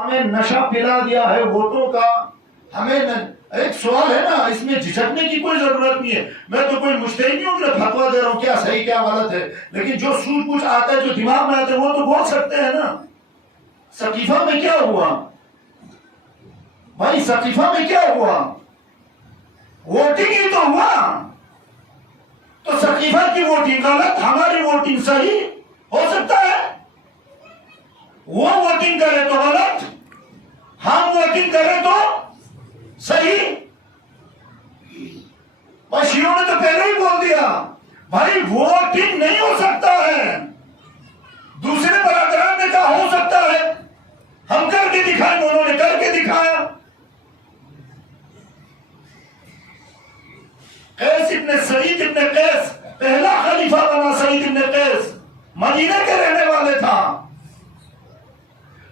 हमें नशा पिला दिया है वोटों का। एक सवाल है ना, इसमें झिझकने की कोई जरूरत नहीं है। मैं तो कोई मुश्तहिद नहीं हूँ कि फतवा दे रहा हूँ क्या सही क्या गलत है, लेकिन जो सूझ कुछ आता है, जो दिमाग में आता है, वो तो बोल सकते हैं ना। सकीफा में क्या हुआ भाई? सकीफा में क्या हुआ? वोटिंग ही तो हुआ। तो सकीफा की वोटिंग गलत, हमारी वोटिंग सही हो सकता है? वो वोटिंग करे तो गलत, हम वोटिंग करें तो सही। शियों ने तो पहले ही बोल दिया भाई वोटिंग नहीं हो सकता है। दूसरे बरादरान ने कहा हो सकता है, हम करके दिखाएंगे, उन्होंने करके दिखाया। कैस इब्न सईद इब्न कैस पहला खलीफा बना। सईद इब्न कैस मदीने के रहने वाले था।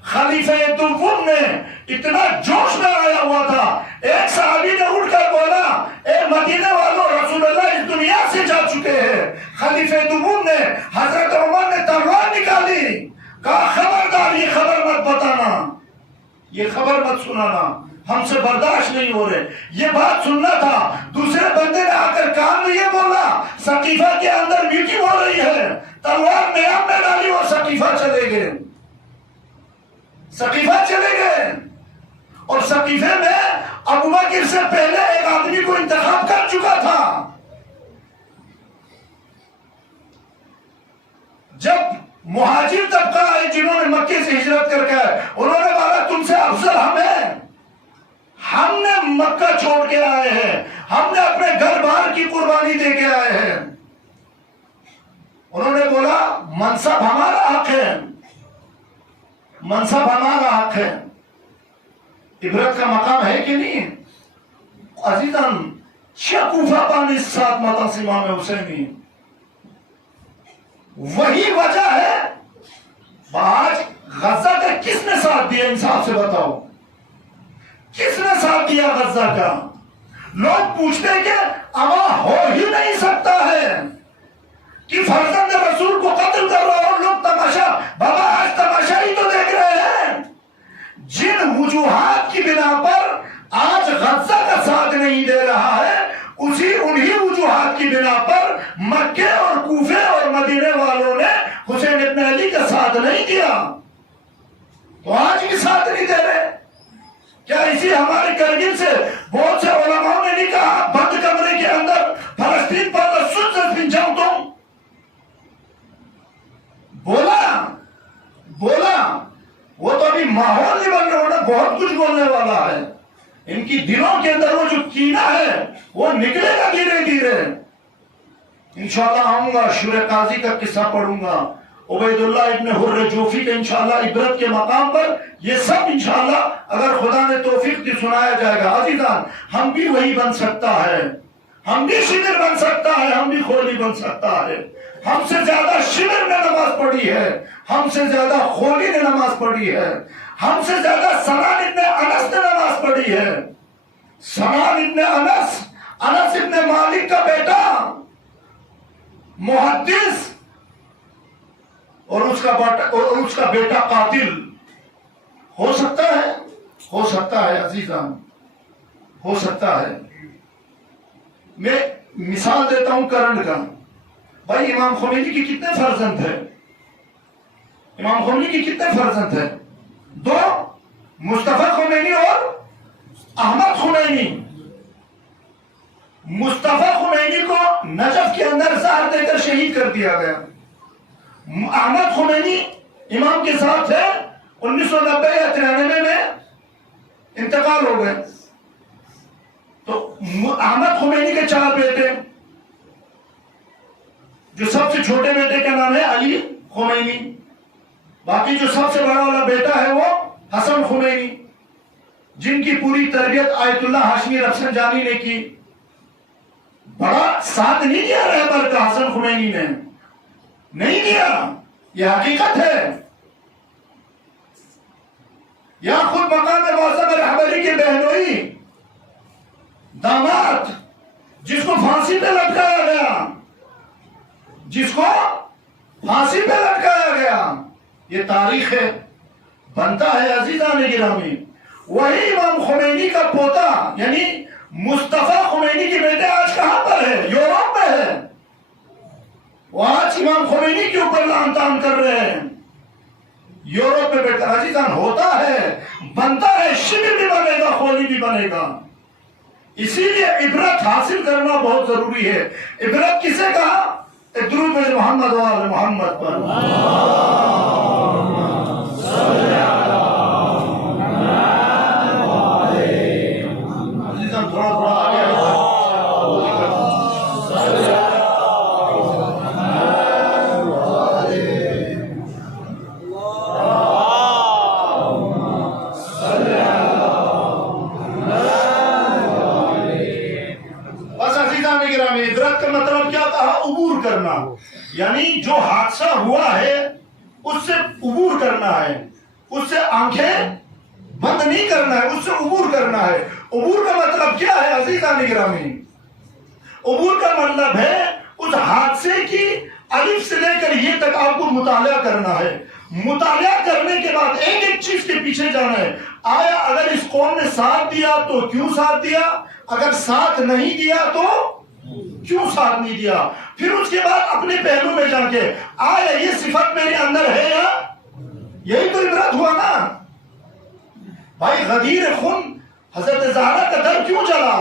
खलीफा दुव्वम ने इतना जोश में आया हुआ था, एक सहाबी ने उठकर बोला, ए मदीने वालों, रसूलुल्लाह इस दुनिया से जा चुके हैं। खलीफा दुव्वम ने, हजरत उमर ने तलवार निकाली, कहा खबरदार ये खबर मत बताना, ये खबर मत सुनाना, हमसे बर्दाश्त नहीं हो रहे। ये बात सुनना था। दूसरे बंदे ने आकर कान में ये बोला, सकीफा के अंदर मीटिंग हो रही है। तलवार नियाम में डाली और सकीफा चले गए। सकीफा चले गए और सकीफे में अबू बकर से पहले एक आदमी को इंतखाब कर चुका था। जब मुहाजिर तबका है जिन्होंने मक्के से हिजरत करके आए, उन्होंने बोला तुमसे अफजल हम हैं, हमने मक्का छोड़ के आए हैं, हमने अपने घर बार की कुर्बानी दे के आए हैं। उन्होंने बोला मनसब हमारा हक है, मनसब हमारा हक है। इबरत का मकाम है कि नहीं अजीजन? शकुफा पानी साथ माता सिमा में हुसैनी, वही वजह है। आज गजा का किसने साथ दिया? इंसाफ से बताओ, किसने साथ दिया गजा का? लोग पूछते हैं कि अमा हो ही नहीं सकता है कि फर्जंद रसूल को कत्ल कर रहा हो, लोग तमाशा, बाबा आज तमाशा ही तो देख रहे हैं। जिन वजूहात की बिना पर आज गजा का साथ नहीं दे रहा है, उन्हीं वजूहात की बिना पर मक्के और कूफे और मदीने वालों ने हुसैन इब्न अली का साथ नहीं दिया, तो आज भी साथ नहीं दे रहे। क्या इसी हमारे करगिल से बहुत से उलमाओं ने नहीं कहा बंद कमरे के अंदर फलस्तीन पर सुन जाओ? तुम बोला वो तो अभी माहौल नहीं बन रहा, बहुत कुछ बोलने वाला है। इनकी दिलों के अंदर वो जो कीना है वो निकलेगा धीरे धीरे। इंशाल्लाह आऊंगा, शुरे काजी का किस्सा पढ़ूंगा, उबैदुल्लाह इब्न हुर्र जोफी का इंशाल्लाह इबरत के मकाम पर। ये सब इंशाल्लाह अगर खुदा ने तौफीक दी सुनाया जाएगा। अजीजान, हम भी वही बन सकता है, हम भी शिविर बन सकता है, हम भी खोली बन सकता है। हमसे ज्यादा शिविर ने नमाज पढ़ी है, हमसे ज्यादा खोली ने नमाज पढ़ी है, हमसे ज्यादा सनान इब्न अनस ने नमाज पढ़ी है। सनान इब्न अनस, अनस इब्न मालिक का बेटा, मुहद्दिस, और उसका बेटा कातिल। हो सकता है, हो सकता है अजीजान, हो सकता है। मैं मिसाल देता हूं करण का। भाई इमाम खुमैनी की कितने फर्जंद है? इमाम खुमैनी की कितने फर्जंद है? दो, मुस्तफा खुमैनी और अहमद खुमैनी। मुस्तफा खुमैनी को नजफ के अंदर जहर देकर शहीद कर दिया गया। अहमद खुमैनी इमाम के साथ है, 1990 या 93 में इंतकाल हो गए। तो अहमद खुमैनी के 4 बेटे, जो सबसे छोटे बेटे का नाम है अली खुमैनी, बाकी जो सबसे बड़ा वाला बेटा है वो हसन खुमैनी, जिनकी पूरी तरबियत आयतुल्लाह हाशमी रफसंजानी ने की। बड़ा साथ नहीं दिया रहबर का हसन खुमैनी ने, नहीं दिया, यह हकीकत है। यहां खुद मकाम मौसम रहबरी के बहनोई दामाद, जिसको फांसी पे लटकाया गया, जिसको फांसी पे लटकाया गया, ये तारीख है। बनता है अजीजान गिरामी। वही इमाम खुमैनी का पोता यानी मुस्तफा खुमैनी के बेटे आज कहां पर है? यूरोप में है। वो आज इमाम खुमैनी के ऊपर लान तान कर रहे हैं यूरोप में बैठकर। अजीजान होता है, बनता है, शिविर भी बनेगा, खोली भी बनेगा। इसीलिए इबरत हासिल करना बहुत जरूरी है। इबरत किसे कहा? दुरूद भेज मोहम्मद वाले मोहम्मद पर। थोड़ा थोड़ा आगे इबरत का मतलब क्या कहा? उबूर करना, यानी जो हादसा हुआ है उससे उबूर करना है, उससे आंखें बंद नहीं करना है, उससे उबूर करना है। उबूर का मतलब क्या है अज़ीज़ान गिरामी? उबूर का मतलब है उस हादसे की अलिफ से लेकर ये तक आपको मुताला करना है। मुताला करने के बाद एक एक चीज के पीछे जाना है। आया अगर इस कौम ने साथ दिया तो क्यों साथ दिया, अगर साथ नहीं दिया तो क्यों साथ नहीं दिया। फिर उसके बाद अपने पहलू में जाके आया ये सिफत मेरे अंदर है या? यही तो इबरत हुआ ना भाई। गदीर खून हजरत ज़हरा का दर क्यों जला?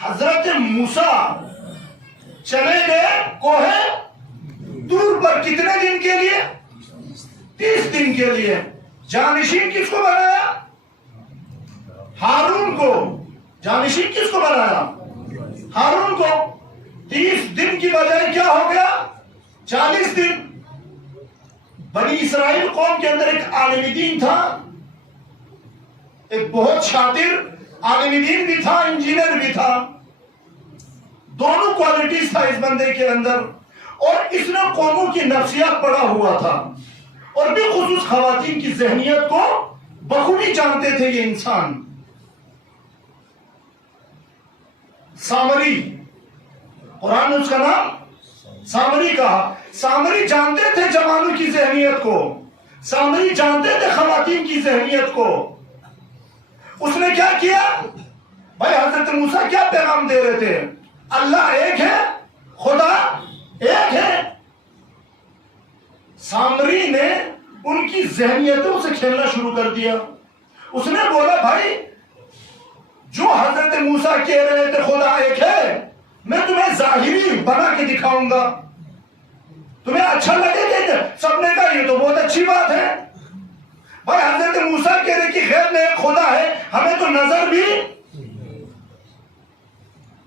हजरत मूसा चले गए कोहे दूर पर कितने दिन के लिए? 30 दिन के लिए। जानिशीन किसको बनाया? हारून को। जानिशीन किसको बनाया? हारून को। 30 दिन की बजाय क्या हो गया? 40 दिन। बनी इसराइल कौम के अंदर एक आलिम दीन था, एक बहुत शातिर आलिम दीन भी था, इंजीनियर भी था। दोनों क्वालिटीज था इस बंदे के अंदर। और इसने कौमों की नफ्सियात पढ़ा हुआ था और भी खुसूस खवातीन की जहनियत को बखूबी जानते थे ये इंसान। सामरी, कुरान ने उसका नाम सामरी कहा। सामरी जानते थे जवानों की जहनियत को, सामरी जानते थे खवातीन की जहनियत को। उसने क्या किया भाई? हजरत मूसा क्या पैगाम दे रहे थे? अल्लाह एक है, खुदा एक है। सामरी ने उनकी जहनियतों से खेलना शुरू कर दिया। उसने बोला भाई जो हजरत मूसा कह रहे थे खुदा एक है, मैं तुम्हें जाहिरी बना के दिखाऊंगा, तुम्हें अच्छा लगेगा। सबने कहा ये तो बहुत अच्छी बात है भाई। हजरत मूसा कह रहे कि खैर में एक खुदा है, हमें तो नजर भी।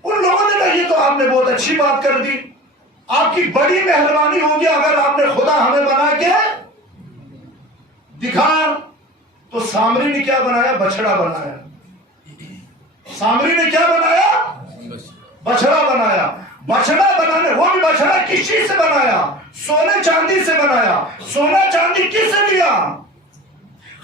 उन लोगों ने कहा ये तो आपने बहुत अच्छी बात कर दी, आपकी बड़ी मेहरबानी होगी अगर आपने खुदा हमें बना के दिखाया। तो सामरी ने क्या बनाया? बछड़ा बनाया। सामरी ने क्या बनाया? बछड़ा बनाया। बछड़ा बनाने, वो भी बछड़ा किस चीज से बनाया? सोने चांदी से बनाया। सोना चांदी किससे लिया?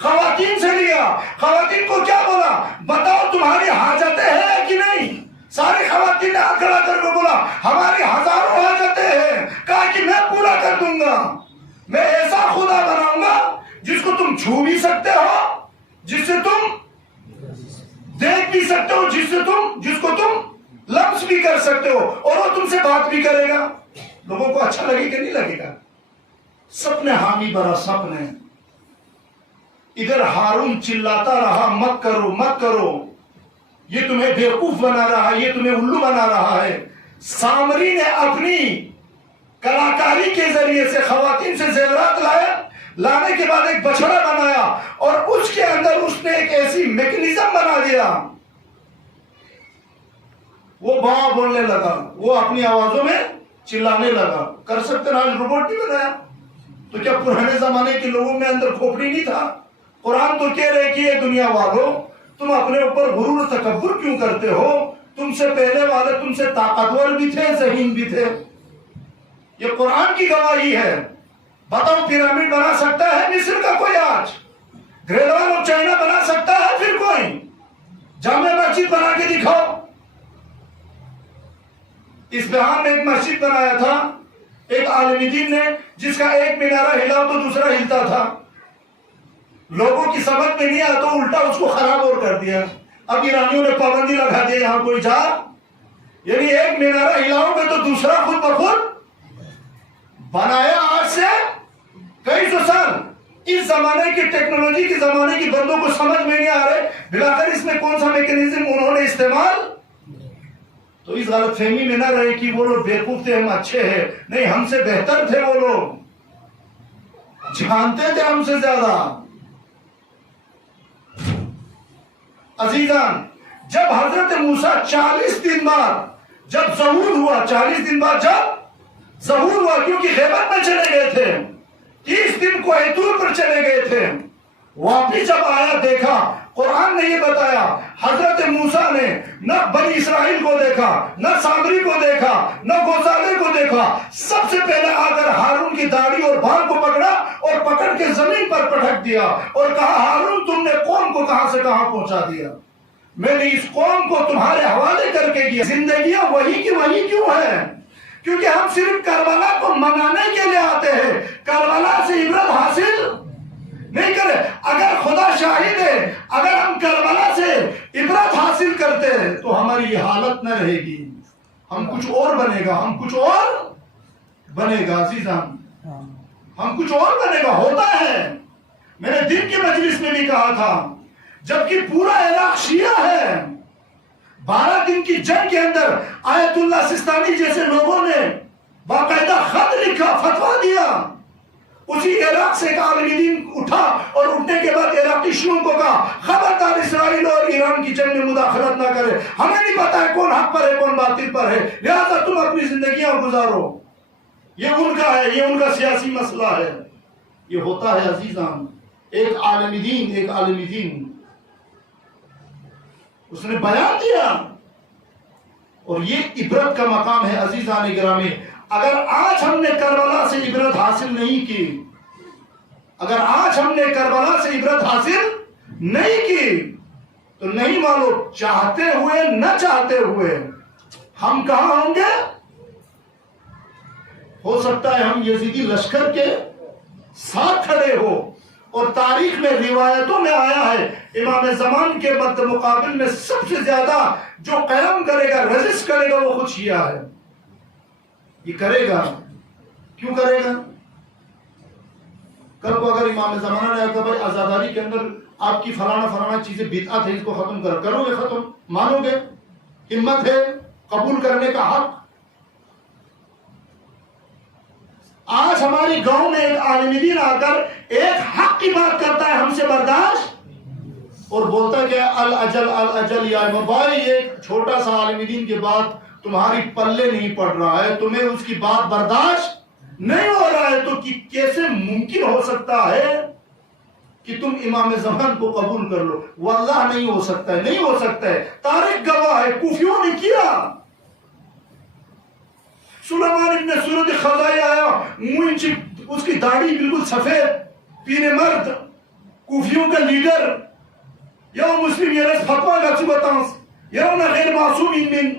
खवातीन से लिया। खवातीन को क्या बोला? बताओ तुम्हारी हाजतें हैं कि नहीं? सारी खवातीन ने हाथ खड़ा करके बोला हमारी हजारों हाजतें हैं। कहा कि मैं पूरा कर दूंगा, मैं ऐसा खुदा बनाऊंगा जिसको तुम छू भी सकते हो, जिससे तुम देख भी सकते हो, जिसको तुम लम्स भी कर सकते हो, और वो तुमसे बात भी करेगा। लोगों को अच्छा लगेगा नहीं लगेगा? सपने हामी भरा सपने। इधर हारून चिल्लाता रहा मत करो मत करो, ये तुम्हें बेवकूफ बना रहा है, ये तुम्हें उल्लू बना रहा है। सामरी ने अपनी कलाकारी के जरिए से खवातीन से जेवरात लाया। लाने के बाद एक बछड़ा बनाया और उसके अंदर उसने एक ऐसी मैकेनिज्म बना दिया। वो बाँ बोलने लगा, वो अपनी आवाजों में चिल्लाने लगा। कर सकते ना, आज रोबोट नहीं बनाया तो क्या पुराने जमाने के लोगों में अंदर खोपड़ी नहीं था? कुरान तो कह रहे कि ये दुनिया वालों तुम अपने ऊपर गुरूर तकब्बुर क्यों करते हो? तुमसे पहले वाले तुमसे ताकतवर भी थे, ज़हीन भी थे। ये कुरान की गवाही है। बताओ पिरामिड बना सकता है मिस्र का कोई आज? ग्रेट वॉल ऑफ चाइना बना सकता है फिर कोई? जामे मस्जिद बना के दिखाओ। इस बिहार में एक मस्जिद बनाया था एक आलिम दीन ने, जिसका एक मीनारा हिला तो दूसरा हिलता था। लोगों की समझ में नहीं आया तो उल्टा उसको खराब और कर दिया। अब ईरानियों ने पाबंदी लगा दी, यहां कोई जा, यानी एक मीनारा हिलाओगे तो दूसरा खुद ब खुद बनाया। आज से कई सौ साल इस जमाने की टेक्नोलॉजी के जमाने की बंदों को समझ में नहीं आ रहे, बिलाकर इसमें कौन सा मैकेनिज्म उन्होंने इस्तेमाल। तो इस गलतफहमी में ना रहे कि वो लोग बेवकूफ थे, हम अच्छे हैं। नहीं, हमसे बेहतर थे वो लोग, जानते थे हमसे ज्यादा। अजीजान, जब हजरत मूसा 40 दिन बाद जब ज़हूर हुआ, 40 दिन बाद जब ज़हूर हुआ, क्योंकि ग़ैबत में चले गए थे, 30 दिन कोहितूर पर चले गए थे, वापिस जब आया देखा, कुरान ने ये बताया हजरत मूसा ने न बनी इसराइल को देखा, न सामरी को देखा, न गौसाले को देखा, सबसे पहले आकर हारून की दाढ़ी और बाल को पकड़ा और पकड़ के जमीन पर पटक दिया और कहा, हारून तुमने कौम को कहां से कहां पहुंचा दिया, मैंने इस कौम को तुम्हारे हवाले करके किया। जिंदगियां वही की वही क्यों है? क्योंकि हम सिर्फ करबला को मनाने के लिए आते हैं, करबला से इबरत हासिल नहीं करे। अगर खुदा शाहिद है, अगर हम करबला से इबरत हासिल करते हैं तो हमारी ये हालत न रहेगी, हम कुछ और बनेगा, हम कुछ और बनेगा। अजीजान, हम कुछ और बनेगा। होता है, मैंने दिन की मजलिस में भी कहा था, जबकि पूरा इलाक शिया है, 12 दिन की जंग के अंदर आयतुल्लाह सिस्तानी जैसे लोगों ने बाकायदा खत लिखा, फतवा दिया। उसी इराक से एक आलिम दीन उठा और उठने के बाद इराकी शियों को कहा, खबरदार इसराइल और ईरान की जंग में मुदाखलत ना करे, हमें नहीं पता है कौन हक पर है कौन बातिल पर है, लिहाजा तुम अपनी जिंदगियां गुजारो। ये उनका है, ये उनका सियासी मसला है। ये होता है अजीजान, एक आलिम दीन उसने बयान दिया, और ये इबरत का मकाम है। अजीजान गिरामी, अगर आज हमने करबला से इबरत हासिल नहीं की, अगर आज हमने करबला से इबरत हासिल नहीं की, तो नहीं मालूम चाहते हुए न चाहते हुए हम कहां होंगे। हो सकता है हम यजीदी लश्कर के साथ खड़े हो, और तारीख में रिवायतों में आया है इमाम ज़मान के मद्द मुकाबिल में सबसे ज्यादा जो क़याम करेगा, रजिस्ट करेगा, वो खुद शिया है। ये करेगा, क्यों करेगा? कल को अगर इमाम ज़माना ने कहा, भाई आजादारी के अंदर आपकी फलाना चीजें बिदअत है, इसको खत्म करोगे? खत्म मानोगे? हिम्मत है कबूल करने का हक? आज हमारे गांव में एक आलिम दीन आकर एक हक की बात करता है, हमसे बर्दाश्त, और बोलता है कि अल अजल या भाई, ये छोटा सा आलिम दीन की बात तुम्हारी पल्ले नहीं पड़ रहा है, तुम्हें उसकी बात बर्दाश्त नहीं हो रहा है, तो कि कैसे मुमकिन हो सकता है कि तुम इमाम ज़मान को कबूल कर लो? वल्लाह नहीं हो सकता है, नहीं हो सकता है। तारीख गवाह है, कुफियों ने किया। सुलेमान इब्न सूरत खज़ाई आया, मुंह उसकी दाढ़ी बिल्कुल सफेद, पीने मर्द, कुफियों का लीडर, या मुस्लिम यरस फतवा गछु बतांस, या ना गैर मासूम मिन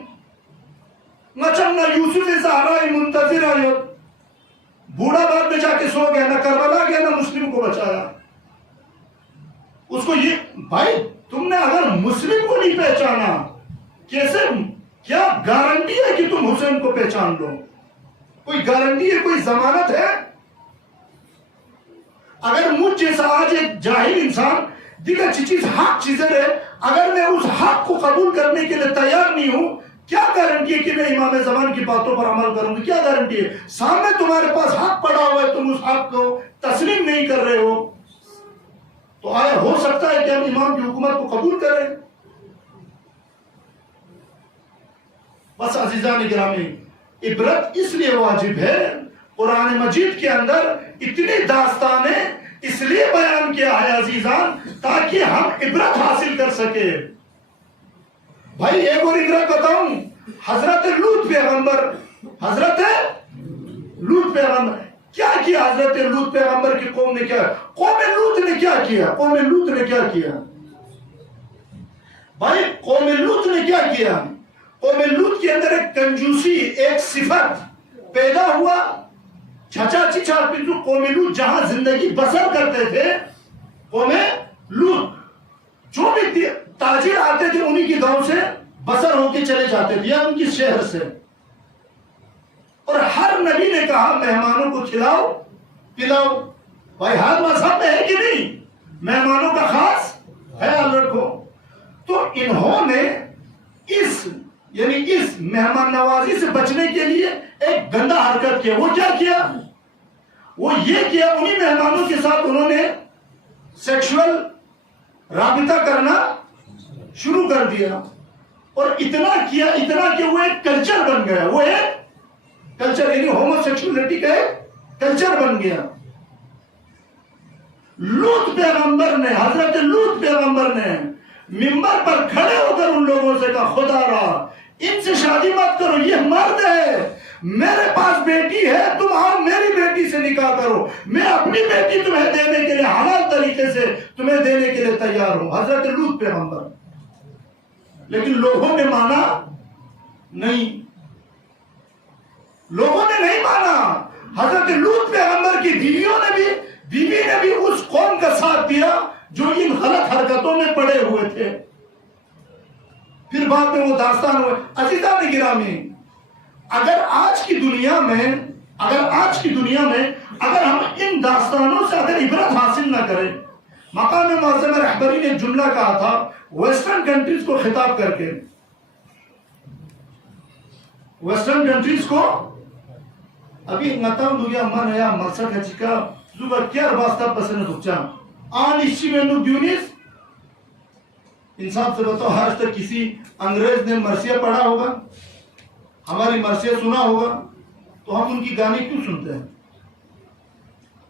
नचन ना यूसुफ ज़हरा मुंतज़िर आयो। बूढ़ा बाद में जाके सो गया, ना करबला गया, ना मुस्लिम को बचाया। उसको ये, भाई तुमने अगर मुस्लिम को नहीं पहचाना, कैसे, क्या गारंटी है कि तुम हुसैन को पहचान लो? कोई गारंटी है, कोई जमानत है? अगर मुझ जैसा आज एक जाहिल इंसान दिखा चीज हक चीजें है, अगर मैं उस हक को कबूल करने के लिए तैयार नहीं हूं, क्या गारंटी है कि मैं इमाम ज़मान की बातों पर अमल करूंगी? क्या गारंटी है? सामने तुम्हारे पास हक पड़ा हुआ है, तुम उस हक को तस्लीम नहीं कर रहे हो, तो आया हो सकता है कि हम इमाम की हुकूमत को कबूल करें? बस अजीजान गिरामी, इबरत इसलिए वाजिब है, कुरान मजीद के अंदर इतनी दास्तानें इसलिए बयान किया है अजीजान, ताकि हम इबरत हासिल कर सके। भाई एक और इबरत बताऊं, हजरत लूत पैगंबर क्या किया? हजरत लूत पैगंबर की कौम ने क्या, कौम लूत ने क्या किया? भाई कौम लूत ने क्या किया? कौम लूत के अंदर एक कंजूसी, एक सिफत पैदा हुआ। छचा चिछा पिंजू कौम लूत जहां जिंदगी बसर करते थे, कौमे लूत। जो भी ताजिर आते थे उन्हीं के गांव से बसर होके चले जाते थे या उनकी शहर से। और हर नबी ने कहा मेहमानों को खिलाओ पिलाओ। भाई हर मजहब में है कि नहीं, मेहमानों का खास ख्याल रखो। तो इन्होंने इस मेहमान नवाजी से बचने के लिए एक गंदा हरकत किया। वो क्या किया? वो ये किया, उन्हीं मेहमानों के साथ उन्होंने सेक्सुअल राबिता करना शुरू कर दिया। और इतना किया वो एक कल्चर बन गया। वो एक कल्चर यानी होमोसेक्सुअलिटी का एक कल्चर बन गया। हजरत लूत पैगंबर ने मिंबर पर खड़े होकर उन लोगों से कहा, खुदा रहा इनसे शादी मत करो, ये मर्द है, मेरे पास बेटी है, तुम आओ मेरी बेटी से निकाह करो, मैं अपनी बेटी तुम्हें देने के लिए हलाल तरीके से तुम्हें देने के लिए तैयार हूं। हजरत लूत पैगंबर। लेकिन लोगों ने माना नहीं, लोगों ने नहीं माना। हजरत लूत पैगंबर की बीवी ने भी उस कौम का साथ दिया जो इन गलत हरकतों में पड़े हुए थे। फिर बाद में वो दास्तान हुए। अजीज़ान गिरामी, अगर आज की दुनिया में अगर हम इन दास्तानों से अगर इबरत हासिल ना करें, मकाम मुअज़्ज़म रहबरी ने जुमला कहा था वेस्टर्न कंट्रीज को खिताब करके, वेस्टर्न कंट्रीज को अभी नतम दुनिया मन या मकसद है चिका जुबा क्या वास्ता पसंद दुचा आन इसी में नुद्यूनिस। इंसाफ से बताओ, आज तक किसी अंग्रेज ने मर्सिया पढ़ा होगा, हमारी मर्सिया सुना होगा, तो हम उनकी गाने क्यों सुनते हैं?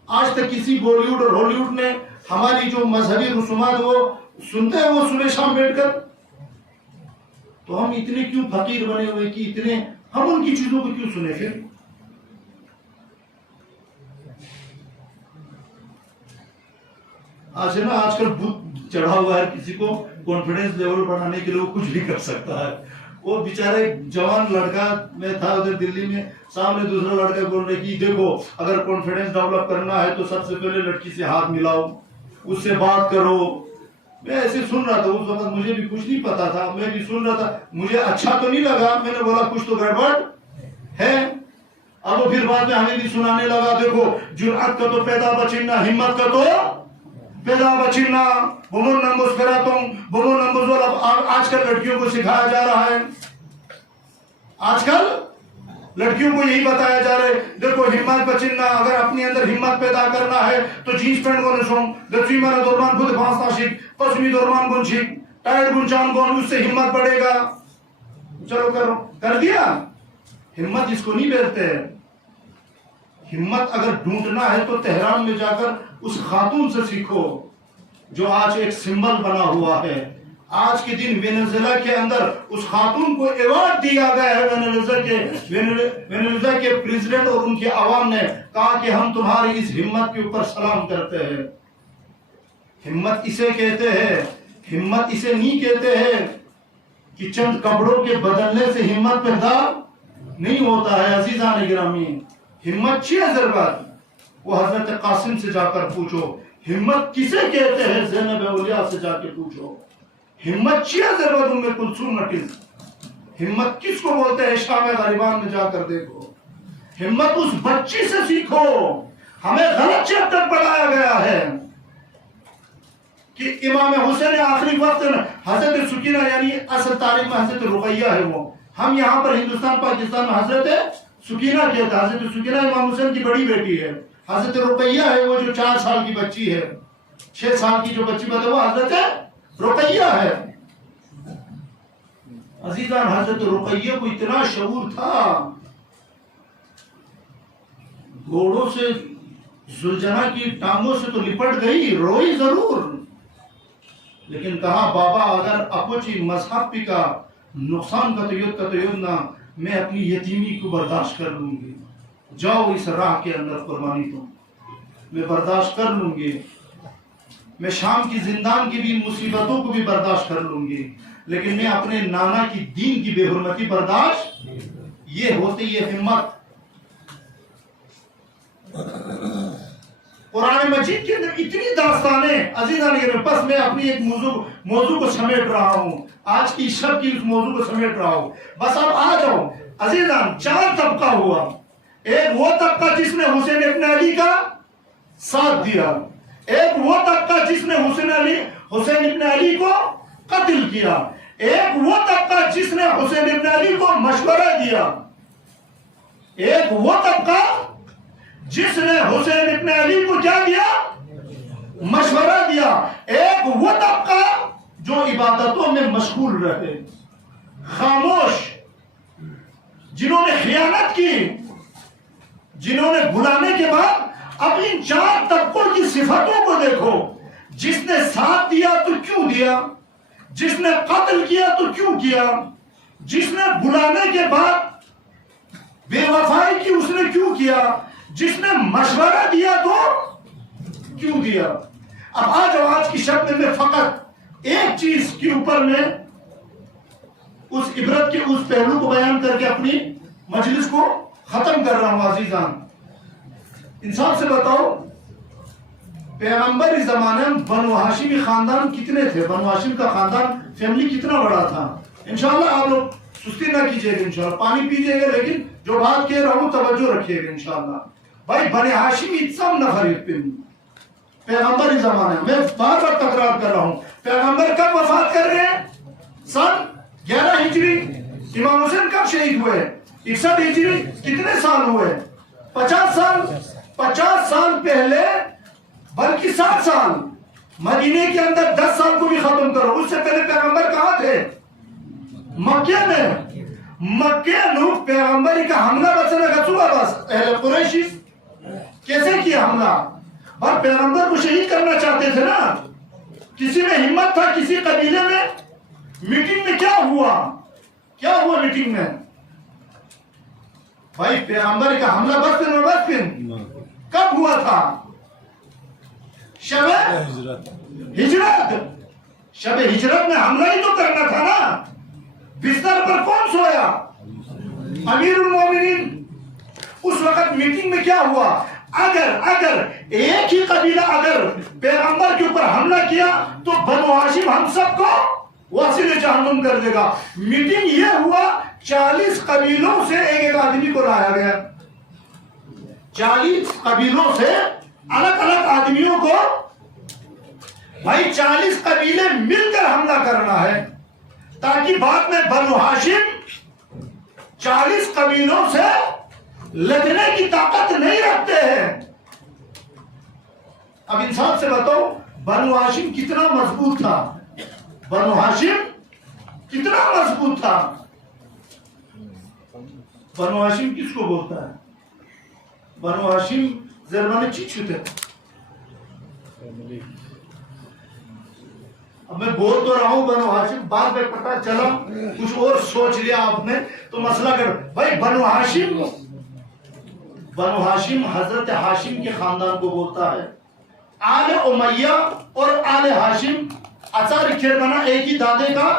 आज तक किसी बॉलीवुड और हॉलीवुड ने हमारी जो मजहबी रसूमात वो सुनते हैं, वो सुबह शाम बैठकर? तो हम इतने क्यों फकीर बने हुए कि इतने हम उनकी चीजों को क्यों सुने? फिर आजकल भूत चढ़ा हुआ है, किसी को कॉन्फिडेंस लेवल बढ़ाने के लिए वो कुछ भी कर सकता है। वो बेचारे जवान लड़का में था उधर दिल्ली में, सामने दूसरा लड़का बोल रहे कि देखो अगर कॉन्फिडेंस डेवलप करना है तो सबसे पहले लड़की से हाथ मिलाओ, उससे बात करो। मैं ऐसे सुन रहा था, उस वक्त मुझे भी कुछ नहीं पता था, मैं भी सुन रहा था, मुझे अच्छा तो नहीं लगा, मैंने बोला कुछ तो गड़बड़ है। अब वो फिर बाद में हमें भी सुनाने लगा, देखो जुर्अत का तो पैदा बचिन्ना, हिम्मत का तो पैदा बचिन्ना, बुमुन नंबुस करातुम बुमुन नंबुस। और आजकल लड़कियों को सिखाया जा रहा है, आजकल लड़कियों को यही बताया जा रहा है, देखो हिम्मत बचिन्ना, अगर अपने अंदर हिम्मत पैदा करना है तो जींस पैंट को नसों दसवीं मारा दौरान खुद भाषा सीख, पश्चिमी दौरान गुन सीख, टाइट गुंचान कौन, उससे हिम्मत बढ़ेगा। चलो करो, कर दिया। हिम्मत इसको नहीं बोलते हैं। हिम्मत अगर ढूंढना है तो तेहरान में जाकर उस खातून से सीखो जो आज एक सिंबल बना हुआ है। आज के दिन वेनेजुएला के अंदर उस खातून को अवार्ड दिया गया है। वेनेजुएला के प्रेसिडेंट और उनकी आवाम ने कहा कि हम तुम्हारी इस हिम्मत के ऊपर सलाम करते हैं। हिम्मत इसे कहते हैं, हिम्मत इसे नहीं कहते हैं कि चंद कपड़ों के बदलने से हिम्मत पैदा नहीं होता है। अजीज़ान गिरामी, हिम्मत चाहिए जरूरत, वो हजरत कासिम से जाकर पूछो। हिम्मत किसे कहते हैं, ज़ैनब औलिया से जाके पूछो। हिम्मत चाहिए जरूरत, उम्मे कुलसूम नटीज। हिम्मत किसको बोलते हैं, शाम गरीबान में जाकर देखो। हिम्मत उस बच्ची से सीखो। हमें गलत चैप्टर पढ़ाया गया है कि इमाम हुसैन आखिरी वक्त में हजरत सुकीना यानी असल तारीख में हजरत रुकैया है, वो हम यहाँ पर हिंदुस्तान पाकिस्तान में हजरत सुकीना कहता है। हजरत सुकीना इमाम हुसैन की बड़ी बेटी है। हजरत रुकैया है वो जो 4 साल की बच्ची है, 6 साल की जो बच्ची बता वो हजरत रुकैया है। अजीजान, हजरत रुकैया को इतना शऊर था, घोड़ों से जुलजना की टांगों से तो लिपट गई, रोई जरूर, लेकिन कहा बाबा अगर अपोची मजहब का नुकसान का तो युद्ध ना, मैं अपनी यतीमी को बर्दाश्त कर लूंगी। जाओ इस राह के अंदर कुर्बानी दो, मैं बर्दाश्त कर लूंगी। मैं शाम की जिंदान की भी मुसीबतों को भी बर्दाश्त कर लूंगी, लेकिन मैं अपने नाना की दीन की बेहुरमती बर्दाश्त। ये होती है हिम्मत। कुरान मजीद के अंदर इतनी दास्तानें अजीजान गिरामी, बस मैं अपनी एक मौजू को समेट रहा हूँ, आज की शब की उस मौजू को समेट रहा हूँ। बस अब आ जाओ अजीजान, 4 तबका हुआ। एक वो तबका जिसने हुसैन इब्न अली का साथ दिया, एक वो तबका जिसने हुसैन इब्न अली को कत्ल किया, एक वो तबका जिसने हुसैन इब्न अली को मशवरा दिया, एक वो तबका जिसने हुसैन इब्न अली को क्या दिया, मशवरा दिया, एक वो तबका जो इबादतों में मशगूल रहे, खामोश, जिन्होंने खियानत की, जिन्होंने बुलाने के बाद अब इन 4 तबकों की सिफतों को देखो। जिसने साथ दिया तो क्यों दिया, जिसने कत्ल किया तो क्यों किया, जिसने बुलाने के बाद बेवफाई की उसने क्यों किया, जिसने मशवरा दिया तो क्यों दिया। अब आ जाओ, आज की शब्द में फकत एक चीज के ऊपर मैं उस इबरत के उस पहलू को बयान करके अपनी मजलिस को खत्म कर रहा हूं। अजीजान, इंसाफ से बताओ, पैगंबर इस जमाने में बनु हाशिमी खानदान कितने थे, बनु हाशिम का खानदान फैमिली कितना बड़ा था। इंशाल्लाह आप लोग सुस्ती ना कीजिएगा, इंशाल्लाह पानी पीजिएगा, लेकिन जो बात कह रहा हूं तवज्जो रखिएगा इंशाल्लाह। भाई बने हाशिमी सब नफर पैगंबर इस जमाने में, बार बार तकरार कर रहा हूं, पैगंबर कब वफात कर रहे हैं, सन 11 हिजरी। इमाम हुसैन कब शहीद हुए, 61 हिजरी। कितने साल हुए, 50 साल। 50 साल पहले, बल्कि 60 साल, मदीने के अंदर 10 साल को भी खत्म करो, उससे पहले पैगंबर कहां थे, मक्के में। मक्के नु पैगंबरी का हमला बचने का सुबह बस अहले कुरैशी कैसे किया हमला, और पैगंबर को शहीद करना चाहते थे ना। किसी में हिम्मत था, किसी कबीले में मीटिंग में क्या हुआ, क्या हुआ मीटिंग में, भाई पैगंबर का हमला बस कब हुआ था, शब हिजरत। शब हिजरत में हमला ही तो करना था ना। बिस्तर पर कौन सोया, अमीरुल मोमिनीन। उस वक्त मीटिंग में क्या हुआ, अगर एक ही कबीला अगर पैगंबर के ऊपर हमला किया तो बनु हाशिम हम सबको वासिले जहन्नुम कर देगा। मीटिंग ये हुआ, 40 कबीलों से एक आदमी को लाया गया, 40 कबीलों से अलग अलग आदमियों को, भाई 40 कबीले मिलकर हमला करना है, ताकि बाद में बनु हाशिम 40 कबीलों से लड़ने की ताकत नहीं रखते हैं। अब इंसाफ से बताओ, बनु हाशिम कितना मजबूत था, बनु हाशिम कितना मजबूत था। बनु हाशिम किसको बोलता है, बनु हाशिम जरमाने चीचू थे। अब मैं बोल तो रहा हूं बनु हाशिम, बाद में पता चला कुछ और सोच लिया आपने तो मसला कर। भाई बनु हाशिम हजरत हाशिम के खानदान को बोलता है। आले उमैया और आले हाशिम अचार खेर बना, एक ही दादे का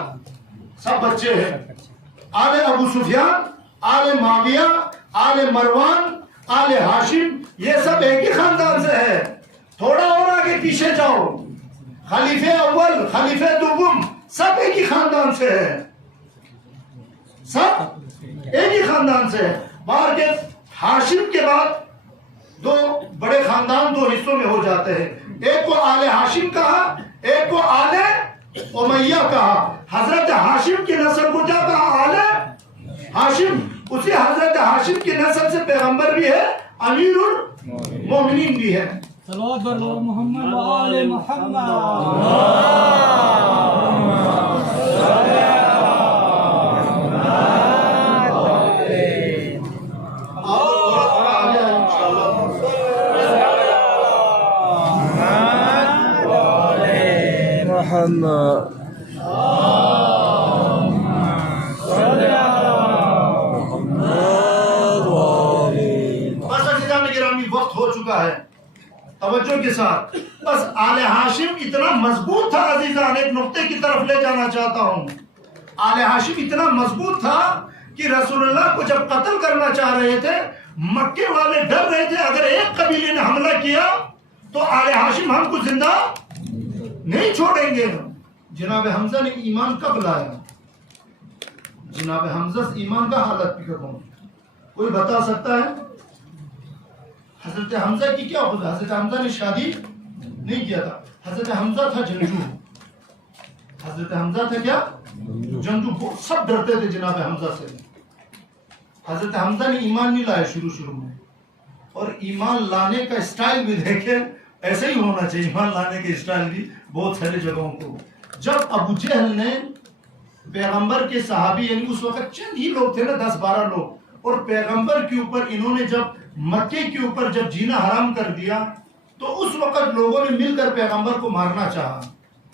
सब बच्चे हैं। आले अबू सुफियान, आले माविया, आले मरवान, आले हाशिम, ये सब एक ही खानदान से है। थोड़ा और आगे पीछे जाओ, खलीफे अव्वल, खलीफे दुगुम, सब एक ही खानदान से है, सब एक ही खानदान से है। बाहर के हाशिम के बाद 2 बड़े खानदान 2 हिस्सों में हो जाते हैं, एक को आले हाशिम कहा, एक को आले उमैया कहा। हजरत हाशिम की नस्ल को क्या कहा, आले हाशिम। उसी हजरत हाशिम की नस्ल से पैगंबर भी है, अमीरुल मोमिनीन भी है। मोहम्मद व आले मोहम्मद। वक्त हो चुका है, तवज्जो के साथ। बस आले हाशिम इतना मजबूत था अजीजान, एक नुक्ते की तरफ ले जाना चाहता हूं। आले हाशिम इतना मजबूत था कि रसूलुल्लाह को जब कत्ल करना चाह रहे थे, मक्के वाले डर रहे थे अगर एक कबीले ने हमला किया तो आले हाशिम हमको जिंदा नहीं छोड़ेंगे। जनाब हमजा ने ईमान कब लाया? जनाब हमजा ईमान का हालत भी कब? कोई बता सकता है? हजरत हमजा की क्या होता? हजरत हमजा ने शादी नहीं किया था। हजरत हमजा था जंगजू। हजरत हमजा था क्या? जंगजू। सब डरते थे जनाब हमजा से। हजरत हमजा ने ईमान नहीं लाया शुरू में, और ईमान लाने का स्टाइल भी देखे, ऐसे ही होना चाहिए। ईमान लाने के स्टाइल भी बहुत सारी जगहों को। जब अबू जहल ने पैगंबर के सहाबी, यानी उस वक्त चंद ही लोग थे ना, 10-12 लोग, और पैगंबर के ऊपर इन्होंने जब मक्के के ऊपर जब जीना हराम कर दिया, तो उस वक्त लोगों ने मिलकर पैगंबर को मारना चाहा,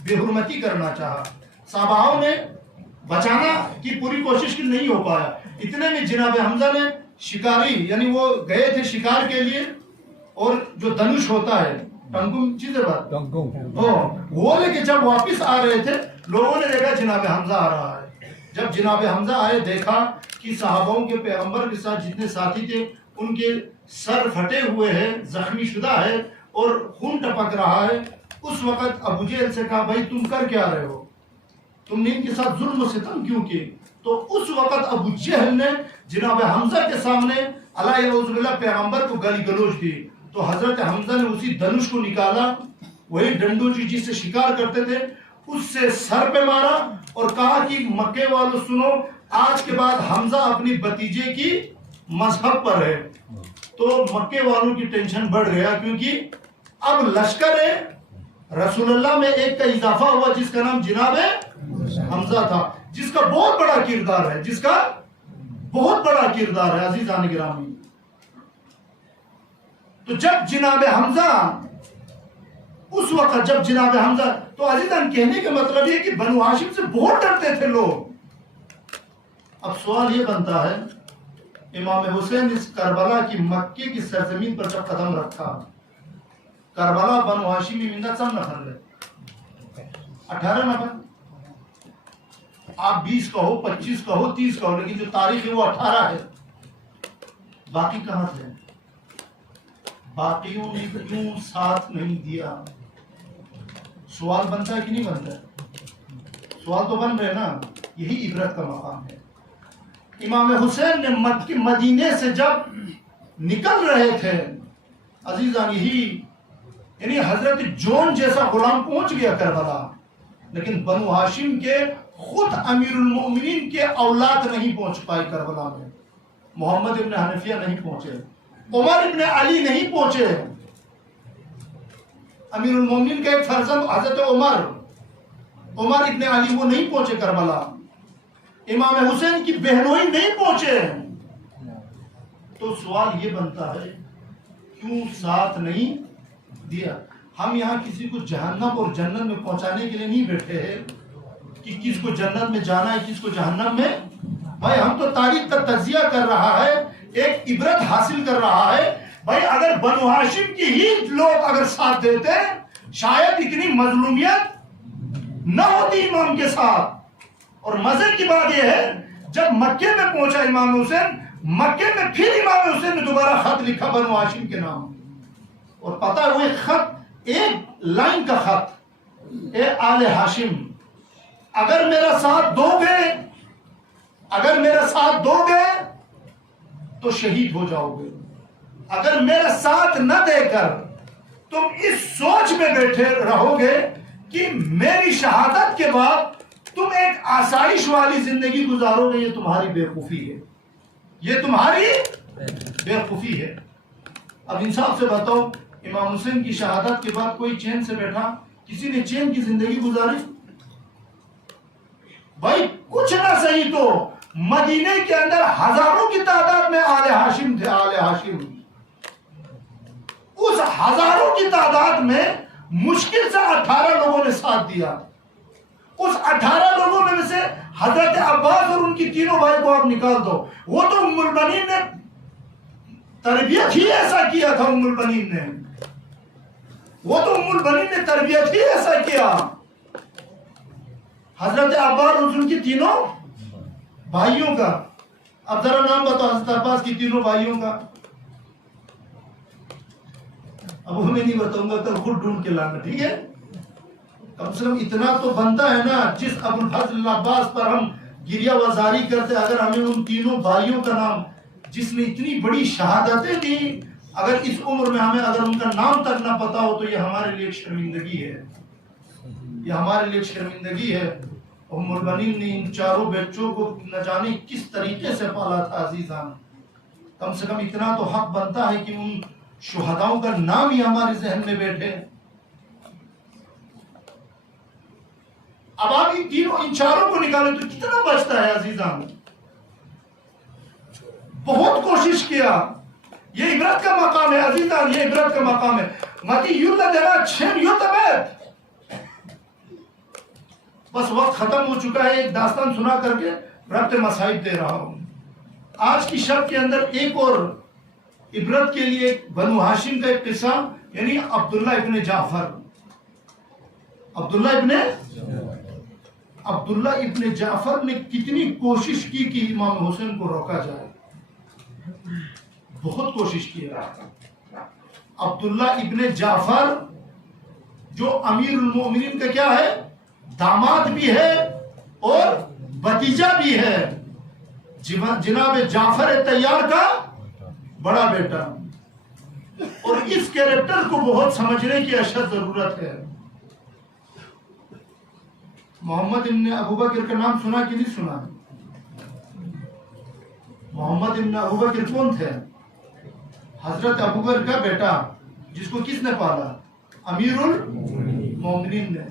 बेहुरमती करना चाहा। सहाबाओं ने बचाना की पूरी कोशिश की, नहीं हो पाया। इतने में जनाब हमजा ने शिकारी, यानी वो गए थे शिकार के लिए, और जो धनुष होता है, टंकुम चीजें बात, वो लेके जब वापिस आ रहे थे, लोगों ने देखा जनाब हमजा आ रहा है। जब जनाब हमजा आए, देखा कि सहाबाओं के पैगंबर के साथ जितने साथी थे उनके सर फटे हुए हैं, जख्मी शुदा है और खून टपक रहा है। उस वक्त अबू जहल से कहा, भाई तुम कर क्या रहे हो? तुमने इनके साथ जुल्म सितम क्यों किए? तो उस वक्त अबू जहल ने जनाब हमजा के सामने अल्लाह पैगंबर को गाली गलौज दी। तो हजरत हमजा ने उसी धनुष को निकाला, वही डंडू जिससे शिकार करते थे, उससे सर पे मारा और कहा कि मक्के वालों सुनो, आज के बाद हमजा अपनी भतीजे की मजहब पर है। तो मक्के वालों की टेंशन बढ़ गया, क्योंकि अब लश्कर रसूलुल्लाह में एक का इजाफा हुआ, जिसका नाम जनाब हमजा था, जिसका बहुत बड़ा किरदार है, जिसका बहुत बड़ा किरदार है अजीजान गिरामी। तो जब जनाब हमजा, उस वक्त जब जनाब हमजा, तो अजीजान कहने का मतलब ये कि बनु हाशिम से बहुत डरते थे लोग। अब सवाल ये बनता है, इमाम हुसैन इस करबला की मक्के की सरजमीन पर जब कदम रखा, करबला बनु हाशिम में मिंदा सब नफर है, 18 नफर, आप 20 कहो, 25 कहो, 30 कहो, लेकिन जो तारीख है वो 18 है। बाकी कहां थे? बाकियों ने क्यों साथ नहीं दिया? सवाल बनता है कि नहीं बनता? सवाल तो बन रहे ना। यही इबरत का मकाम है। इमाम हुसैन ने मदीने से जब निकल रहे थे अजीजान, यही यानी हजरत जोन जैसा गुलाम पहुंच गया करबला, लेकिन बनु हाशिम के खुद अमीरुल मोमिनीन के औलाद नहीं पहुंच पाए करबला में। मोहम्मद इब्न हनफिया नहीं पहुंचे, उमर इब्न अली नहीं पहुंचे। अमीरुल मोमिनीन का एक फर्जंद हजरत उमर इब्न अली, वो नहीं पहुंचे करबला। इमाम हुसैन की बहनोई नहीं पहुंचे। तो सवाल ये बनता है, क्यों साथ नहीं दिया? हम यहाँ किसी को जहन्नम और जन्नत में पहुंचाने के लिए नहीं बैठे हैं कि किसको जन्नत में जाना है, किसको जहन्नम में। भाई हम तो तारीख का तजिया कर रहा है, एक इबरत हासिल कर रहा है। भाई अगर बनु हाशिम की ही लोग अगर साथ देते, शायद इतनी मजलूमियत न होती इमाम के साथ। और मजे की बात यह है, जब मक्के में पहुंचा इमाम हुसैन, मक्के में फिर इमाम हुसैन ने दोबारा खत लिखा बनु हाशिम के नाम। और पता है वो खत, एक लाइन का खत, ए आले हाशिम, अगर मेरा साथ दोगे, अगर मेरा साथ दोगे तो शहीद हो जाओगे। अगर मेरा साथ न देकर तुम इस सोच में बैठे रहोगे कि मेरी शहादत के बाद तुम एक आसाइश वाली जिंदगी गुजारोगे, ये तुम्हारी बेवकूफी है, ये तुम्हारी बेवकूफी है। अब इंसाफ से बताओ, इमाम हुसैन की शहादत के बाद कोई चैन से बैठा? किसी ने चैन की जिंदगी गुजारी? भाई कुछ ना सही तो मदीने के अंदर हजारों की तादाद में आले हाशिम थे। आले हाशिम, उस हजारों की तादाद में मुश्किल से 18 लोगों ने साथ दिया। उस 18 लोगों में से हजरत अब्बास और उनकी तीनों भाई को आप निकाल दो, वो तो उम्मुल बनीन ने तरबियत ही ऐसा किया था। उम्मुल बनीन ने, वो तो उम्मुल बनीन ने तरबियत ही ऐसा किया। हजरत अब्बास और उनकी तीनों भाइयों का, अब जरा नाम बताओ हजरत अब्बास की तीनों भाइयों का। अब वो मैं नहीं बताऊंगा, कल खुद ढूंढ के लाना, ठीक है। कम से कम इतना तो बनता है ना, जिस अबुल फजल अब्बास पर हम गिरिया वजारी करते, अगर हमें उन तीनों भाइयों का नाम, जिसने इतनी बड़ी शहादतें दी, अगर इस उम्र में हमें अगर उनका नाम तक ना पता हो, तो ये हमारे लिए शर्मिंदगी है, ये हमारे लिए शर्मिंदगी है। उम्मुल बनीन ने इन चारों बच्चों को न जाने किस तरीके से पाला था अजीजान। कम से कम इतना तो हक बनता है कि उन शुहदाओं का नाम ही हमारे जहन में बैठे। अब आप इन तीनों, इन चारों को निकाले तो कितना बचता है अजीजान। बहुत कोशिश किया, ये इबरत का मकाम है अजीजान, ये इबरत का मकाम है। मती युद्ध देना छेन युद्ध, बस वक्त खत्म हो चुका है। एक दास्तान सुना करके रब्त मसाइब दे रहा हूं। आज की शब के अंदर एक और इबरत के लिए बनु हाशिम का एक किस्सा, यानी अब्दुल्ला इब्ने जाफर। अब्दुल्ला इब्ने जाफर ने कितनी कोशिश की कि इमाम हुसैन को रोका जाए, बहुत कोशिश किया। अब्दुल्ला इब्ने जाफर जो अमीरुल मोमिनीन का क्या है, दामाद भी है और भतीजा भी है, जनाब जाफर तैयार का बड़ा बेटा। और इस कैरेक्टर को बहुत समझने की अशद जरूरत है। मोहम्मद इब्न अबू बकर का नाम सुना कि नहीं सुना? मोहम्मद इब्न अबू बकर कौन थे? हजरत अबू बकर का बेटा, जिसको किसने पाला? अमीरुल मोमिनीन ने।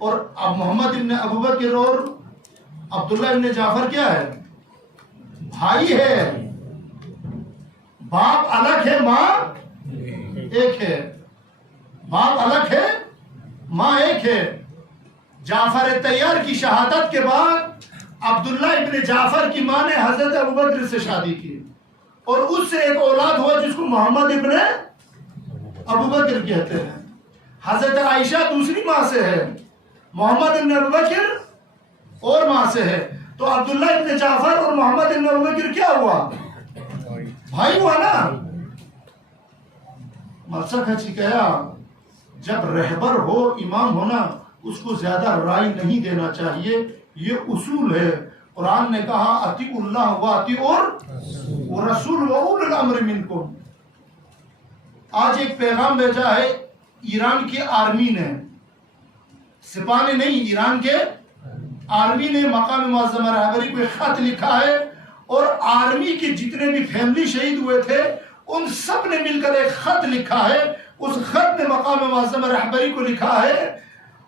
और अब मोहम्मद इब्न अबू बकर और अब्दुल्ला इब्न जाफर क्या है? भाई है। बाप अलग है, माँ एक है। बाप अलग है, माँ एक है। जाफर तैयार की शहादत के बाद अब्दुल्ला इब्न जाफर की माँ ने हजरत अबू बकर से शादी की और उससे एक औलाद हुआ जिसको मोहम्मद इब्न अबू बकर कहते हैं। हजरत आयशा दूसरी माँ से है, मोहम्मद इब्न अबू बकर और माँ से है। तो अब्दुल्ला इब्न जाफर और मोहम्मद इब्न अबू बकर क्या हुआ? भाई हुआ ना। मकसद है चिकया, जब रहबर हो, इमाम होना, उसको ज्यादा राय नहीं देना चाहिए, ये उसूल है। कुरान ने कहा अतिउल्लाह व अतिउर रसूल व उलुल अम्र मिनकुम। आज एक पैगाम भेजा है ईरान की आर्मी ने, सिपाही ने नहीं, ईरान के आर्मी ने मकाम मुअज़्ज़मा रहबरी को एक खत लिखा है और आर्मी के जितने भी फैमिली शहीद हुए थे उन सब ने मिलकर एक खत लिखा है। उस खत में मकाम मुअज़्ज़मा रहबरी को लिखा है,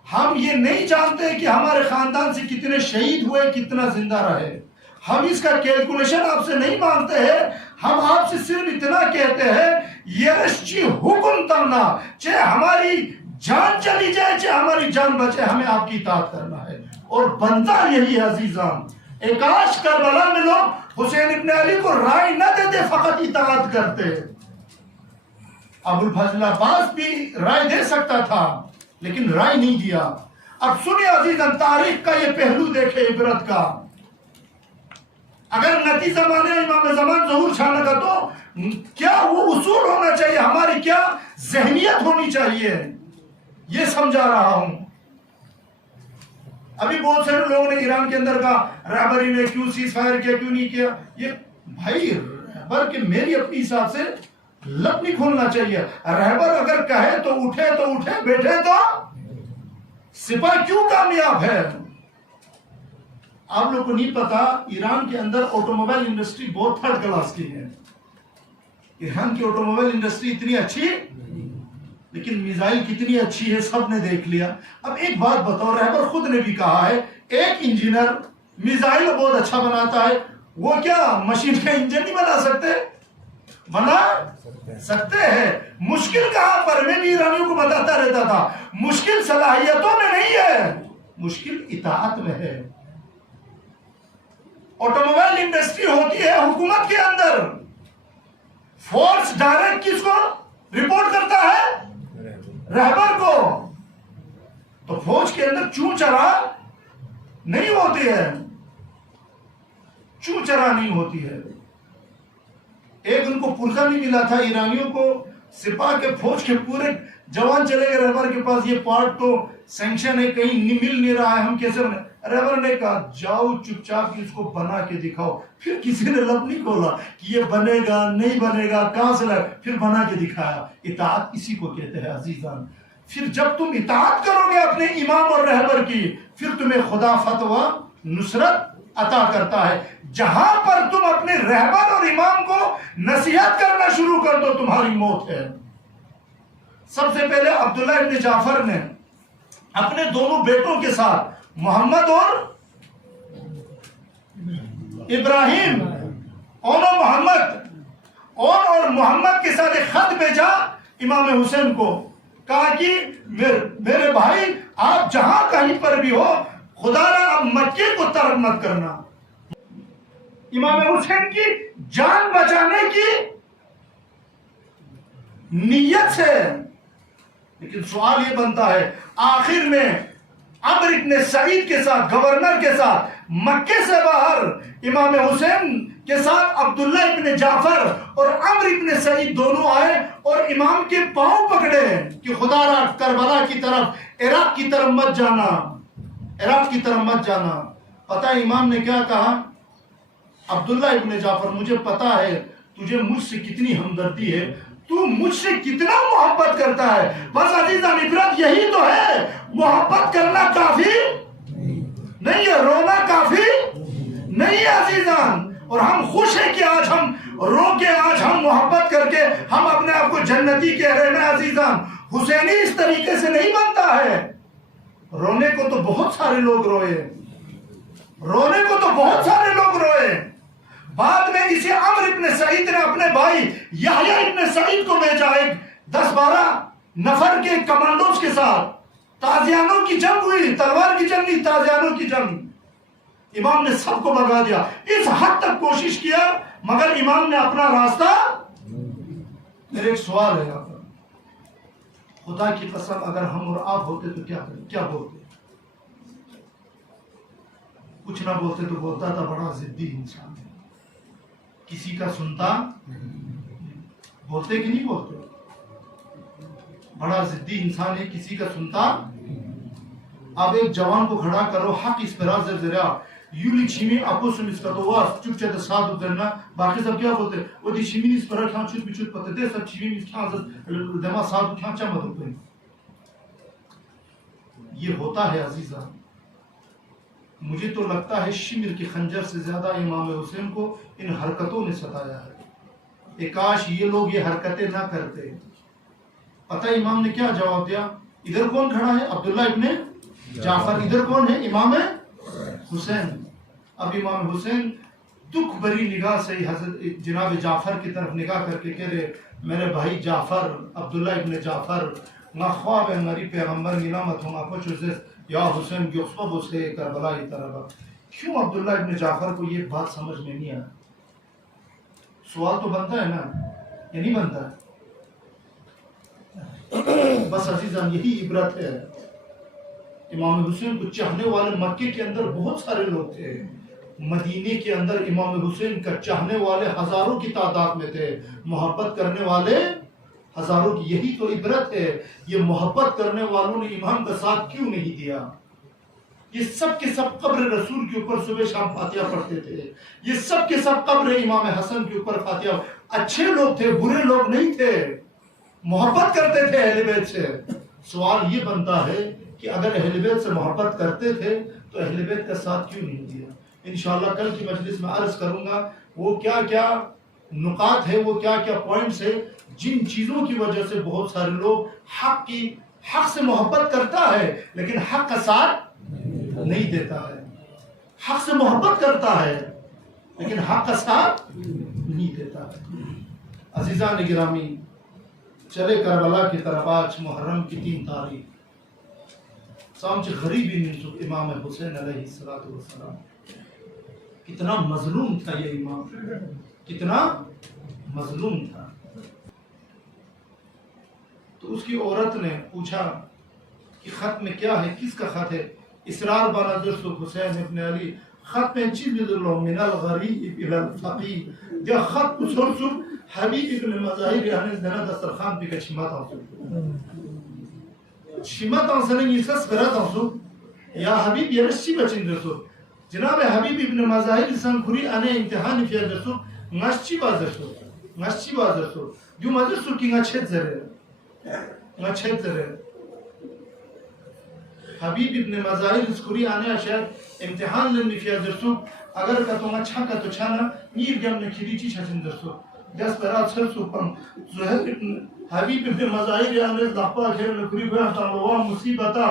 हम ये नहीं जानते कि हमारे खानदान से कितने शहीद हुए, कितना जिंदा रहे। हम इसका कैलकुलेशन आपसे नहीं मांगते हैं, हम आपसे सिर्फ इतना कहते हैं, यरश्ची हुक्म तमना, चाहे हमारी जान चली जाए चाहे हमारी जान बचे, हमें आपकी इताअत करना है। और बनता यही है अजीजान। एकाश करबला में लोग हुसैन इब्न अली को राय न देते, फकत इताअत करते। अबुल फजल अब्बास भी राय दे सकता था लेकिन राय नहीं दिया। अब सुनिए अजीजान, तारीख का ये पहलू देखे इबरत का। अगर नती जमाने इमाम ज़मान ज़हूर छाने का, तो क्या वो उसूल होना चाहिए, हमारी क्या जहनियत होनी चाहिए, ये समझा रहा हूं। अभी बहुत सारे लोगों ने ईरान के अंदर का रहबरी ने क्यों सीज फायर किया, क्यों नहीं किया। ये भाई रहबर के मेरी अपनी हिसाब से लत नहीं खोलना चाहिए। रहबर अगर कहे तो उठे, बैठे तो सिपाही क्यों कामयाब है। आप लोग को नहीं पता, ईरान के अंदर ऑटोमोबाइल इंडस्ट्री बहुत थर्ड क्लास की है। ईरान की ऑटोमोबाइल इंडस्ट्री इतनी अच्छी, लेकिन मिसाइल कितनी अच्छी है सबने देख लिया। अब एक बात बताओ, रहबर खुद ने भी कहा है, एक इंजीनियर मिसाइल बहुत अच्छा बनाता है, वो क्या मशीन का इंजन नहीं बना सकते? बना सकते हैं। मुश्किल कहां पर, मैं भी ईरानियों को बताता रहता था, मुश्किल सलाहियतों में नहीं है, मुश्किल इताअत में है। ऑटोमोबाइल इंडस्ट्री होती है हुकूमत के अंदर, फोर्स डायरेक्ट किसको रिपोर्ट करता है? रहबर को। तो फौज के अंदर चू चरा नहीं होती है, चू चरा नहीं होती है। एक उनको पुरखा नहीं मिला था ईरानियों को, सिपाह के फौज के पूरे जवान चले गए रहबर के पास, ये पार्ट तो सैंक्शन है, कहीं मिल नहीं रहा है, हम कैसे बने। रहबर ने कहा जाओ चुपचाप इसको बना के दिखाओ। फिर किसी ने लब नहीं खोला कि ये बनेगा नहीं बनेगा, कहां से लग, फिर बना के दिखाया। इताअत इसी को कहते हैं अजीजान। फिर जब तुम इताअत करोगे अपने इमाम और रहबर की, फिर तुम्हें खुदा फतवा नुसरत अता करता है। जहां पर तुम अपने रहबर और इमाम को नसीहत करना शुरू कर दो, तुम्हारी मौत है। सबसे पहले अब्दुल्ला इब्न जाफर ने अपने दोनों बेटों के साथ, मोहम्मद और इब्राहिम, और मोहम्मद के साथ एक खत भेजा इमाम हुसैन को, कहा कि मेरे भाई आप जहां कहीं पर भी हो, खुदारा अब मक्के को तरक मत करना। इमाम हुसैन की जान बचाने की नीयत से। लेकिन सवाल ये बनता है, आखिर में अम्र इब्न सईद के साथ, गवर्नर के साथ, मक्के से बाहर इमाम हुसैन के साथ अब्दुल्ला इब्न जाफर और अम्र इब्न सईद दोनों आए और इमाम के पांव पकड़े कि खुदारा करबला की तरफ, इराक की तरफ मत जाना, इराक की तरफ मत जाना। पता है इमाम ने क्या कहा? अब्दुल्ला इब्न जाफर, मुझे पता है तुझे मुझसे कितनी हमदर्दी है, तू मुझसे कितना मोहब्बत करता है। बस अजीजान, इबरत यही तो है। मोहब्बत करना काफी नहीं है, रोना काफी नहीं है अजीजान। और हम खुश हैं कि आज हम रो के, आज हम मोहब्बत करके हम अपने आप को जन्नती कह रहे हैं अजीजान। हुसैनी इस तरीके से नहीं बनता है। रोने को तो बहुत सारे लोग रोए, रोने को तो बहुत सारे लोग रोए। बाद में इसी अम्र इब्न सईद ने अपने भाई यहया इब्न सईद को भेजा, एक 10-12 नफर के कमांडोज के साथ। ताजियानों की जंग हुई, तलवार की जंग नहीं, ताजियानों की जंग। इमाम ने सबको भगा दिया, इस हद तक कोशिश किया, मगर इमाम ने अपना रास्ता। मेरे एक सवाल है यहाँ पर, खुदा की कसम अगर हम और आप होते तो क्या बोलते? कुछ ना बोलते तो बोलता था बड़ा जिद्दी इंसान है, किसी का सुनता। बोलते कि नहीं बोलते? बड़ा जिद्दी इंसान है, किसी का सुनता। अब एक जवान को खड़ा करो, हक इस पर जरा यूली छिमी आपको सुनिस का तो वास चुप चाहे साथ उतरना, बाकी सब क्या बोलते? वो दी छिमी इस पर क्या चुप बिचुप पते थे सब छिमी इस क्या दमा साथ क्या चा मत ऊपर। ये होता है अजीजा। मुझे तो लगता है शिमर के खंजर से ज्यादा इमाम हुसैन को इन हरकतों ने सताया है। काश ये लोग ये हरकतें ना करते। पता है इमाम ने क्या जवाब दिया? इधर कौन खड़ा है? अब्दुल्ला इब्ने जाफर। इधर कौन है? इमाम हुसैन। अब इमाम हुसैन दुख भरी निगाह से हजरत जनाब जाफर की तरफ निगाह करके कह रहे, मेरे भाई जाफर, अब्दुल्ला इब्ने जाफर, ना ख्वाब है हमारी पैगंबर निलामत हूँ आपको या हुसैन गिफ्ट से करबला की तरफ। क्यों अब्दुल्ला इब्ने जाफर को ये बात समझ में नहीं आया? सवाल तो बनता है ना, ये नहीं बनता है? बस अजीजान, यही इबरत है। इमाम हुसैन को चाहने वाले मक्के के अंदर बहुत सारे लोग थे, मदीने के अंदर इमाम हुसैन का चाहने वाले हजारों की तादाद में थे, मोहब्बत करने वाले हजारों की। यही तो इबरत है। ये मोहब्बत करने वालों ने इमाम का साथ क्यों नहीं दिया? ये सब के सब कब्र रसूल के ऊपर सुबह शाम फातिहा पढ़ते थे। ये सब के सब कब्र इमाम हसन के ऊपर फातिहा। अच्छे लोग थे, बुरे लोग नहीं थे, मोहब्बत करते थे अहले बैत से। सवाल ये बनता है कि अगर अहले बैत से मोहब्बत करते थे तो अहले बैत का साथ क्यों नहीं दिया? इंशाअल्लाह कल की मजलिस में अर्ज करूंगा वो क्या क्या नुकात है, वो क्या क्या पॉइंट्स है, जिन चीजों की वजह से बहुत सारे लोग हक से मोहब्बत करता है लेकिन हक का साथ नहीं देता है। हक से मोहब्बत करता है लेकिन हक का साथ नहीं देता है। अजीजान गिरामी, चले करबला की तरफ। आज मुहर्रम की 3 तारीख सामने गरीबी इमाम हुसैन अलैहिस्सलातु वस्सलाम। कितना मजलूम था ये इमाम, कितना मजलूम था। तो उसकी औरत ने पूछा कि खत में क्या है, किसका खत है? इसरार बाना दोस्तों हुसैन इब्न अली खत में चीज मिनल गरीब इलल फकीर। जो खत सुर हबीब इब्न मज़ाहिर यानी ज़ना दस्तरखान भी कचिमा तांसु छिमा तांसने इसस करा तांसु या हबीब यरशी बचिन दसु जनाब हबीब इब्न मज़ाहिर सन खुरी अने इम्तिहान फिया दसु ngashchi bazarsu du mazarsu ki ngachet zare हबीब इब्न मज़ाहिर स्कूरी आने शायद इम्तिहान लेने फिया दरसु अगर का तो अच्छा का तो छाना नीर गम ने खिरीची छचन दरसु दस बरात सर सुपम ज़ुहैर इब्न हबीब इब्न मज़ाहिर आने लपा खेर ने खुरी बया तालवा मुसीबता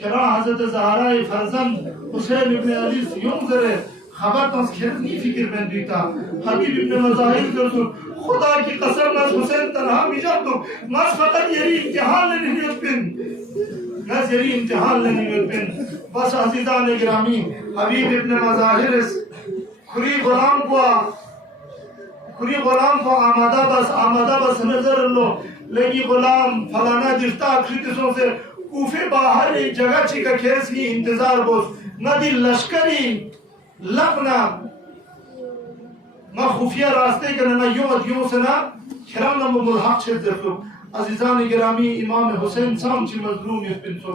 खरा हज़रत ज़हरा फरजंद हुसैन इब्न अली यूं जरे खबर तो खेर नहीं फिक्र में देता हबीब इब्न मज़ाहिर दरसु खुदा की कसम नस हुसैन तन्हा मिजाब तो नस फकत यरी इम्तिहान लेने नियत बिन नजरी इम्तिहान लेने बिन बस अज़ीज़ान गिरामी हबीब इब्न मज़ाहिर खुरी गुलाम को आमादा बस नजर लो लगी गुलाम फलाना दिफ्ता आखिरतों से कूफे बाहर एक जगह चिका खेस की इंतजार बोस नदी लश्करी लपना ना खुफिया रास्ते के ना यूं से ना खिराम ना मुल्हक छे दरसु अज़ीज़ान गिरामी इमाम हुसैन साम ची मज़लूम इस बिनसो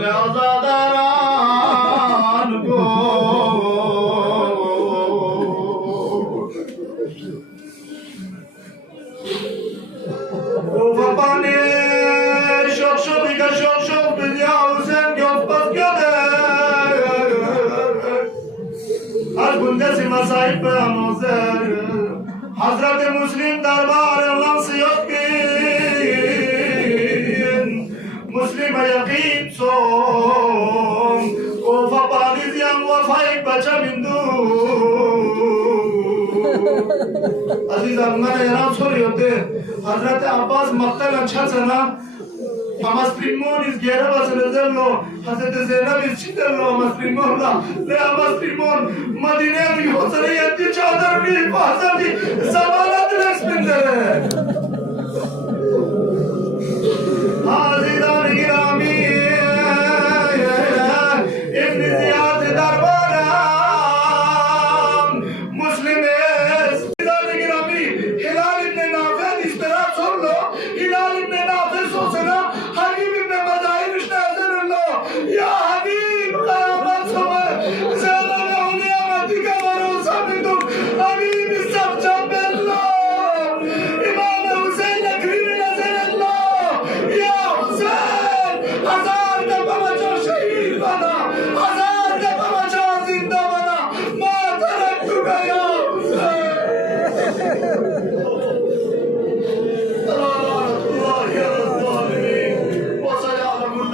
ले आज़ादारान को ओ वपाने शोक बिया हुसैन के ऊपर क्यों दे हर गुंडे से मसाइब पे अनोज़र हज़रत मुस्लिम दरबार अल्लाह से यकीन मुस्लिम यकीन सोम को फपालिज़ियां वफ़ाई बचा बिंदु अज़ीज़ अम्माने यार छोड़ी होते हज़रत अब्बास मक्तल अच्छा चला Amas primon is gera was rezerlo hazrat Zainab is chiterlo amas primon la le amas primon Madine mi hosare yati chadar mi pasati zamanat lespindere Azizan girami ibn Ziyad darbaram muslimes Azizan girami Hilal ibn Nafi istira sorlo Hilal ibn Nafi sosana हबीब इब्न मज़ाहिर या हबीब क़यामत समय ज़ालम औलिया मती का भरोसा भी तुम हबीब सब जबेल्लो इमाम हुसैन नकरीम नज़र अल्लाह या हुसैन हजार दफा बचा शहीद बना हजार दफा बचा जिंदा बना मा तरक्तुका या हुसैन